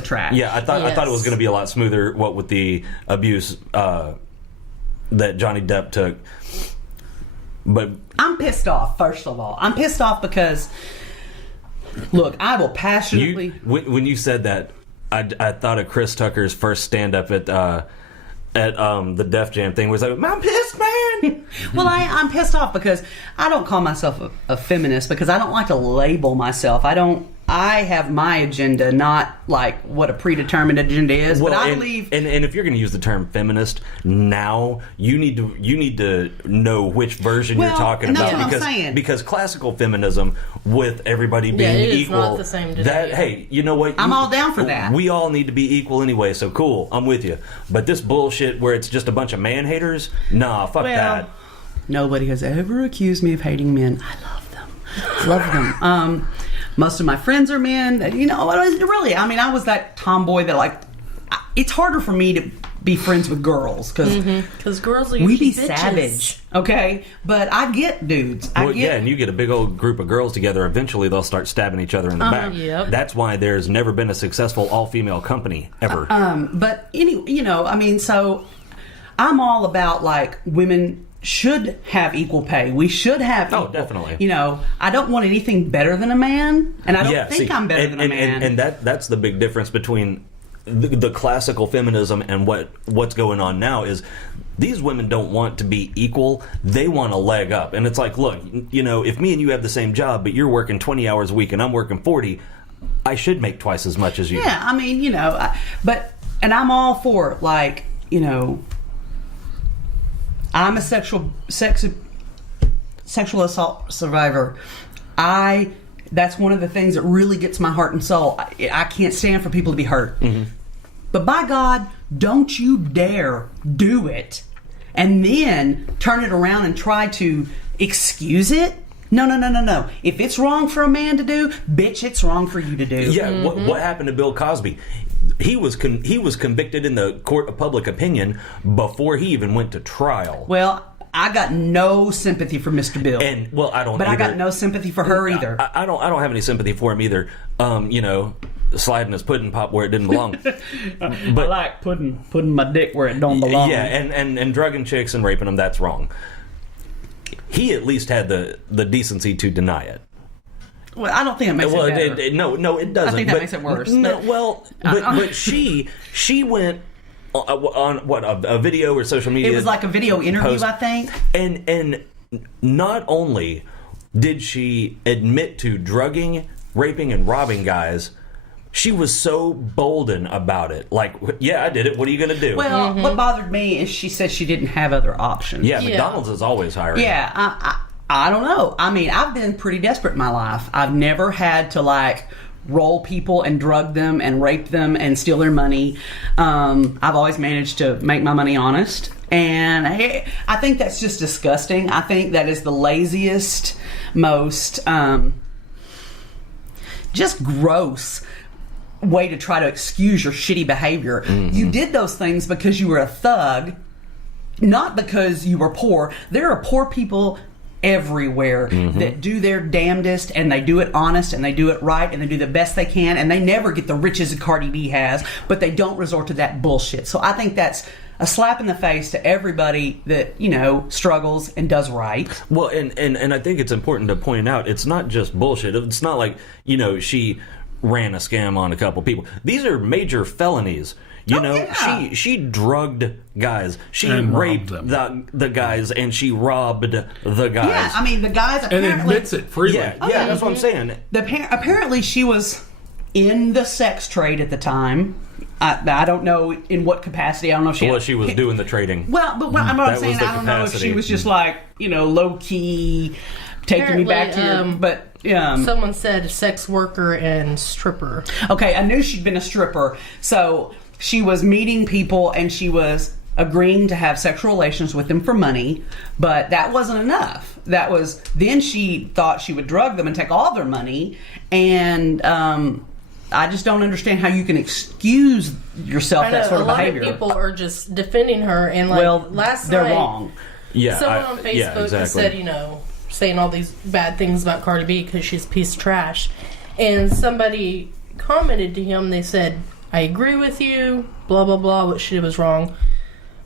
the trash. Yeah, I thought it was going to be a lot smoother. What with the abuse that Johnny Depp took, but I'm pissed off. First of all, I'm pissed off because, look, I will passionately. When you said that, I thought of Chris Tucker's first stand up at the Def Jam thing. Was like, I'm pissed, man. Well, I'm pissed off because I don't call myself a feminist because I don't like to label myself. I have my agenda, not like what a predetermined agenda is. Well, but I believe, and if you're going to use the term feminist now, you need to know which version you're talking about. That's what I'm saying. Because classical feminism, with everybody being equal, not the same today. that hey, you know what? I'm all down for that. We all need to be equal anyway. So cool, I'm with you. But this bullshit where it's just a bunch of man haters, nah, fuck that. Nobody has ever accused me of hating men. I love them. Love them. Most of my friends are men. You know, really, I mean, I was that tomboy that, it's harder for me to be friends with girls because girls are usually we be bitches. savage, okay? But I get dudes. And you get a big old group of girls together. Eventually, they'll start stabbing each other in the back. Yep. That's why there's never been a successful all-female company ever. But anyway, so I'm all about women should have equal pay. We should have equal. Oh, definitely. I don't want anything better than a man, and I don't think I'm better than a man. And that's the big difference between the classical feminism and what's going on now is these women don't want to be equal. They want a leg up. And it's like, look, if me and you have the same job, but you're working 20 hours a week and I'm working 40, I should make twice as much as you. Yeah, I mean, and I'm all for I'm a sexual assault survivor. That's one of the things that really gets my heart and soul. I can't stand for people to be hurt. Mm-hmm. But by God, don't you dare do it and then turn it around and try to excuse it. No. If it's wrong for a man to do, bitch, it's wrong for you to do. Yeah, what happened to Bill Cosby? He was convicted in the court of public opinion before he even went to trial. Well, I got no sympathy for Mr. Bill. And I don't. But either. I got no sympathy for her either. I don't have any sympathy for him either. Sliding his pudding pop where it didn't belong. But I like putting my dick where it don't belong. Yeah, and drugging chicks and raping them, that's wrong. He at least had the decency to deny it. Well, I don't think it makes it better. No, it doesn't. I think that makes it worse. No, but she went on a video or social media. It was like a video interview, post, I think. And not only did she admit to drugging, raping, and robbing guys, she was so bolden about it. Like, yeah, I did it. What are you going to do? Well, what bothered me is she said she didn't have other options. Yeah, McDonald's is always hiring. Yeah, I don't know. I mean, I've been pretty desperate in my life. I've never had to roll people and drug them and rape them and steal their money. I've always managed to make my money honest. And I think that's just disgusting. I think that is the laziest, most just gross way to try to excuse your shitty behavior. Mm-hmm. You did those things because you were a thug, not because you were poor. There are poor people everywhere that do their damnedest, and they do it honest, and they do it right, and they do the best they can, and they never get the riches that CardiB has, but they don't resort to that bullshit. So I think that's a slap in the face to everybody that, struggles and does right. Well, and I think it's important to point out, it's not just bullshit. It's not like, she ran a scam on a couple people. These are major felonies. She drugged guys. She raped the guys, and she robbed the guys. Yeah, I mean, the guys apparently... And admits it freely. Yeah, that's what I'm saying. Apparently she was in the sex trade at the time. I don't know in what capacity. I don't know if she... Well, she was doing the trading. Well, but what I'm saying, I don't know if she was just low-key taking me back to your... But... someone said sex worker and stripper. Okay, I knew she'd been a stripper. So... she was meeting people and she was agreeing to have sexual relations with them for money, but that wasn't enough. Then she thought she would drug them and take all their money, and I just don't understand how you can excuse yourself that sort of behavior. A lot of people are just defending her, and last they're night, wrong. Yeah, someone on Facebook said, saying all these bad things about CardiB because she's a piece of trash, and somebody commented to him. They said, I agree with you, blah, blah, blah, what she did was wrong.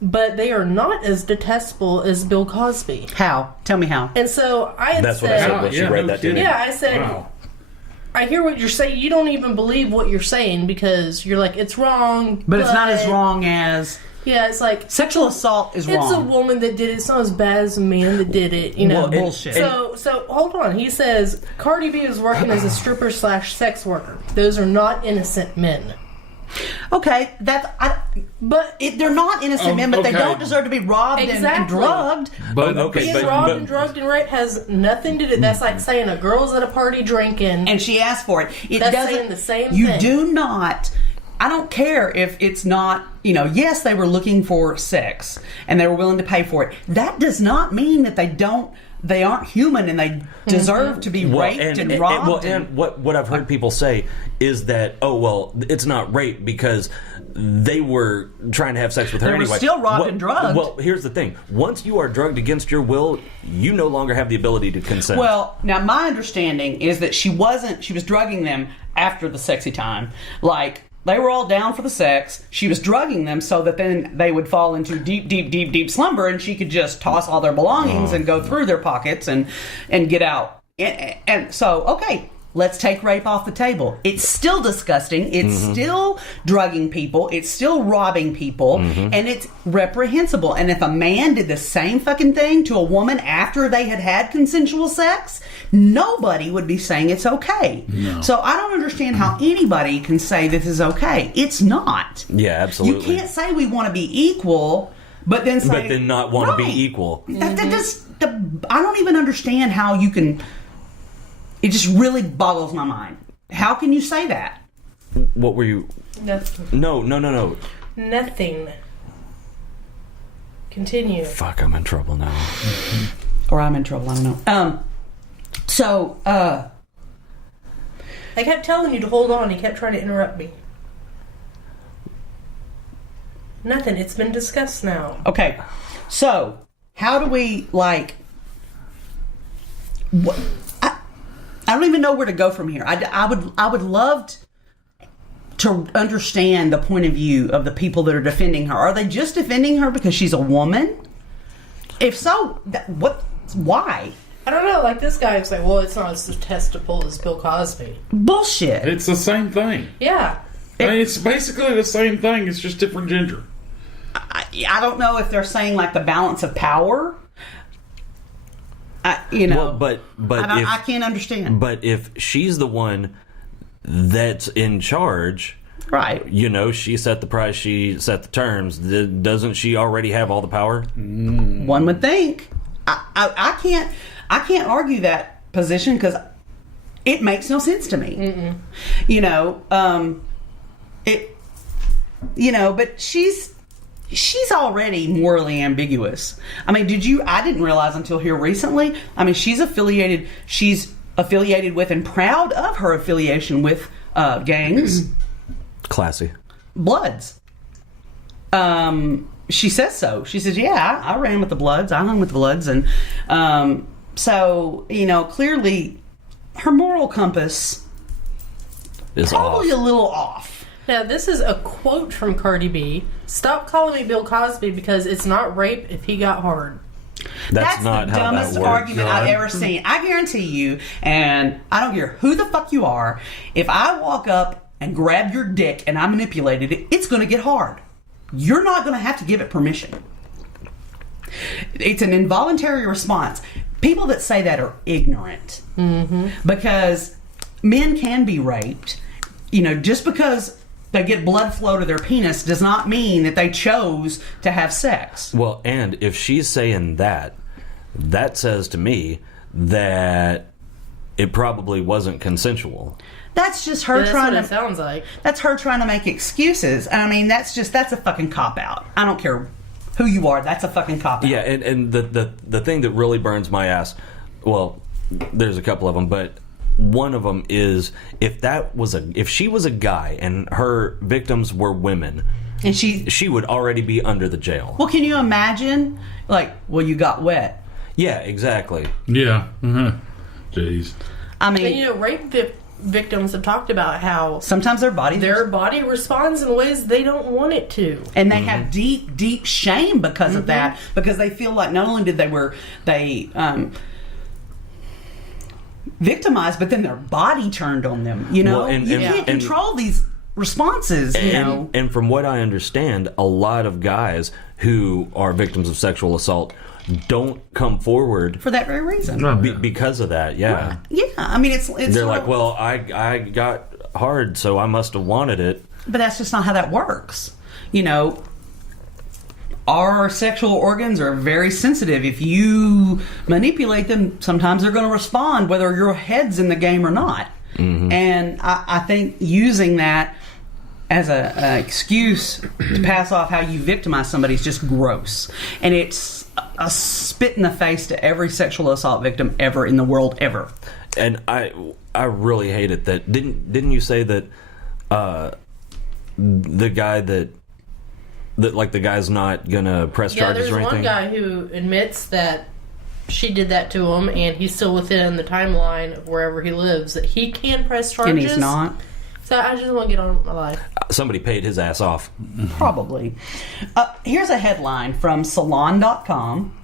But they are not as detestable as Bill Cosby. How? Tell me how. And so I had That's said... what I said when she read that to me. Yeah, I said, I hear what you're saying. You don't even believe what you're saying because you're like, it's wrong. But it's not as wrong as... Yeah, it's like... Sexual assault is wrong. It's a woman that did it. It's not as bad as a man that did it, you know. Well, bullshit. So hold on. He says, CardiB is working as a stripper/sex worker. Those are not innocent men. Okay, they're not innocent men, but they don't deserve to be robbed and drugged. But being robbed and drugged and raped has nothing to do. That's like saying a girl's at a party drinking, and she asked for it. That's saying the same thing. You do not. I don't care if it's not. Yes, they were looking for sex and they were willing to pay for it. That does not mean that they aren't human and they deserve to be raped and robbed. And what I've heard people say is that, it's not rape because they were trying to have sex with her anyway. They were still robbed and drugged. Well, here's the thing. Once you are drugged against your will, you no longer have the ability to consent. Well, now my understanding is that she was drugging them after the sexy time. Like, they were all down for the sex. She was drugging them so that then they would fall into deep, deep, deep, deep slumber, and she could just toss all their belongings and go through their pockets and get out. And so, okay, let's take rape off the table. It's still disgusting. It's still drugging people. It's still robbing people. And it's reprehensible. And if a man did the same fucking thing to a woman after they had consensual sex, nobody would be saying it's okay. No. So I don't understand how anybody can say this is okay. It's not. Yeah, absolutely. You can't say we want to be equal, but then not want to be equal. I don't even understand how you can... It just really boggles my mind. How can you say that? What were you... Nothing. No. Nothing. Continue. Fuck, I'm in trouble now. Or I'm in trouble, I don't know. I kept telling you to hold on. He kept trying to interrupt me. Nothing. It's been discussed now. Okay. So, how do we, what... I don't even know where to go from here. I would love to understand the point of view of the people that are defending her. Are they just defending her because she's a woman? If so, why? I don't know. Like this guy was like, well, it's not as detestable as Bill Cosby. Bullshit. It's the same thing. Yeah. It's basically the same thing. It's just different gender. I don't know if they're saying like the balance of power. But I can't understand. But if she's the one that's in charge, right? She set the price, she set the terms. Doesn't she already have all the power? One would think. I can't argue that position because it makes no sense to me. But she's already morally ambiguous. I mean, I didn't realize until here recently. I mean, she's affiliated with and proud of her affiliation with gangs. Classy. Bloods. She says so. She says, yeah, I ran with the Bloods. I hung with the Bloods. And so, clearly her moral compass is probably off. A little off. Now, this is a quote from CardiB. Stop calling me Bill Cosby because it's not rape if he got hard. That's not the how dumbest that works. argument I've ever seen. I guarantee you, and I don't care who the fuck you are, if I walk up and grab your dick and I manipulated it, it's going to get hard. You're not going to have to give it permission. It's an involuntary response. People that say that are ignorant. Because men can be raped. Just because they get blood flow to their penis does not mean that they chose to have sex. Well, and if she's saying that says to me that it probably wasn't consensual. That's just her trying to... That's what it sounds like. That's her trying to make excuses. I mean, that's a fucking cop-out. I don't care who you are, that's a fucking cop-out. Yeah, and the thing that really burns my ass, well, there's a couple of them, but... one of them is if she was a guy and her victims were women, and she would already be under the jail. Well, can you imagine? You got wet. Yeah, exactly. Yeah. Jeez. I mean, And, victims have talked about how sometimes their body responds in ways they don't want it to, and they have deep shame because of that, because they feel like not only did they victimized, but then their body turned on them. You know, you can't control these responses. And from what I understand, a lot of guys who are victims of sexual assault don't come forward for that very reason. Because of that. Yeah. Right. Yeah. I mean, it's they're like, well, I got hard, so I must have wanted it. But that's just not how that works. You know, our sexual organs are very sensitive. If you manipulate them, sometimes they're going to respond, whether your head's in the game or not. And I think using that as an excuse to pass off how you victimize somebody is just gross. And it's a spit in the face to every sexual assault victim ever in the world, ever. And I really hate it that didn't you say that the guy that like the guy's not gonna press charges or anything? Yeah, there's one guy who admits that she did that to him, and he's still within the timeline of wherever he lives, that he can press charges. And he's not. So I just want to get on with my life. Somebody paid his ass off. Probably. Here's a headline from Salon.com.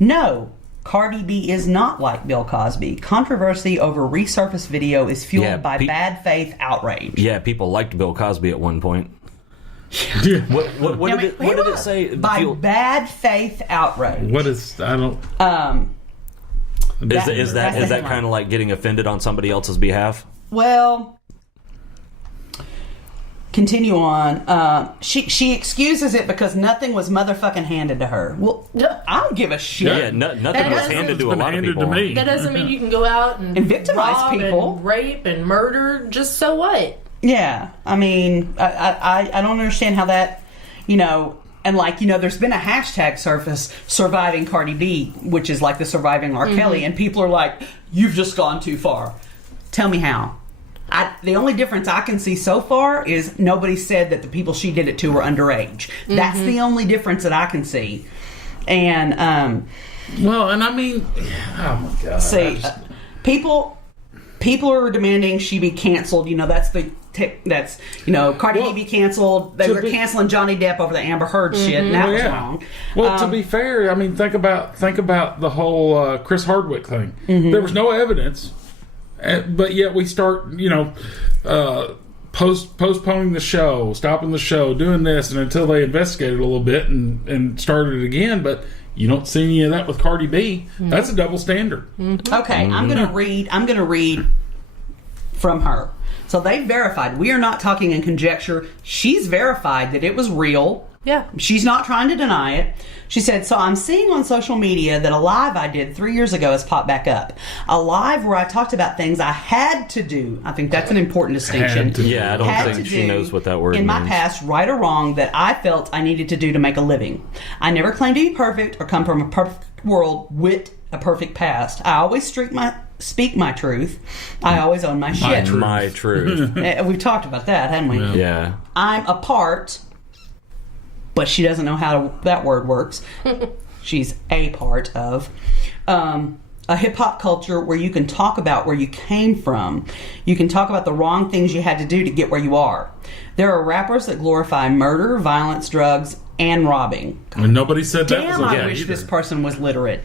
No, CardiB is not like Bill Cosby. Controversy over resurfaced video is fueled by bad faith outrage. Yeah, people liked Bill Cosby at one point. What did it say? By bad faith outrage. What is? I don't. Is that kind of like getting offended on somebody else's behalf? Well, continue on. She excuses it because nothing was motherfucking handed to her. Well, I don't give a shit. Yeah, nothing was handed to a lot of people. To me. That doesn't mean you can go out and victimize rob people, and rape and murder. Just so what? Yeah, I mean, I don't understand how that, and there's been a hashtag surface, surviving CardiB, which is like the surviving R. Kelly, and people are like, you've just gone too far. Tell me how. The only difference I can see so far is nobody said that the people she did it to were underage. That's the only difference that I can see. And, well, and I mean, oh my God. See, people are demanding she be canceled. CardiB be canceled. They were canceling Johnny Depp over the Amber Heard shit, and that was wrong. Well, to be fair, I mean, think about the whole Chris Hardwick thing. There was no evidence, but yet we start, postponing the show, stopping the show, doing this, and until they investigated a little bit and started it again, but. You don't see any of that with CardiB. That's a double standard. Okay, I'm gonna read from her. So they verified. We are not talking in conjecture. She's verified that it was real. Yeah. She's not trying to deny it. She said, so I'm seeing on social media that a live I did 3 years ago has popped back up. A live where I talked about things I had to do. I think that's an important distinction. Yeah, I don't think she knows what that word means. In my past, right or wrong, that I felt I needed to do to make a living. I never claimed to be perfect or come from a perfect world with a perfect past. I always speak my truth. I always own my shit. My truth. We've talked about that, haven't we? Yeah. I'm a part... but she doesn't know how that word works. She's a part of a hip-hop culture where you can talk about where you came from. You can talk about the wrong things you had to do to get where you are. There are rappers that glorify murder, violence, drugs, and robbing. And nobody said that was okay. I wish this person was literate.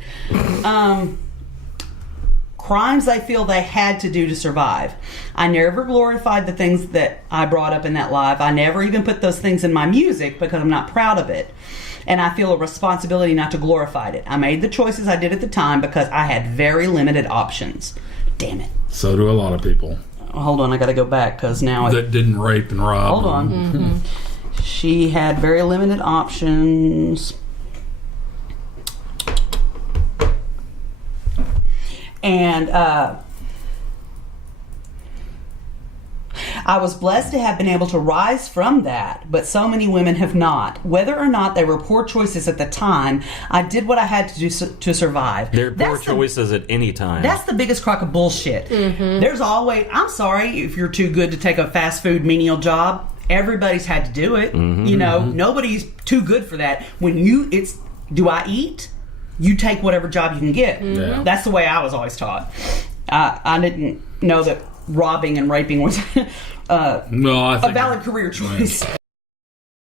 Crimes they feel they had to do to survive. I never glorified the things that I brought up in that live. I never even put those things in my music because I'm not proud of it. And I feel a responsibility not to glorify it. I made the choices I did at the time because I had very limited options. Damn it. So do a lot of people. Hold on, I gotta go back because now... that didn't rape and rob. Hold on. She had very limited options... And I was blessed to have been able to rise from that, but so many women have not. Whether or not they were poor choices at the time, I did what I had to do to survive. They're poor choices at any time. That's the biggest crock of bullshit. There's always... I'm sorry if you're too good to take a fast food menial job. Everybody's had to do it. Nobody's too good for that. Do I eat? You take whatever job you can get. That's the way I was always taught. I didn't know that robbing and raping was No, I a think valid career choice.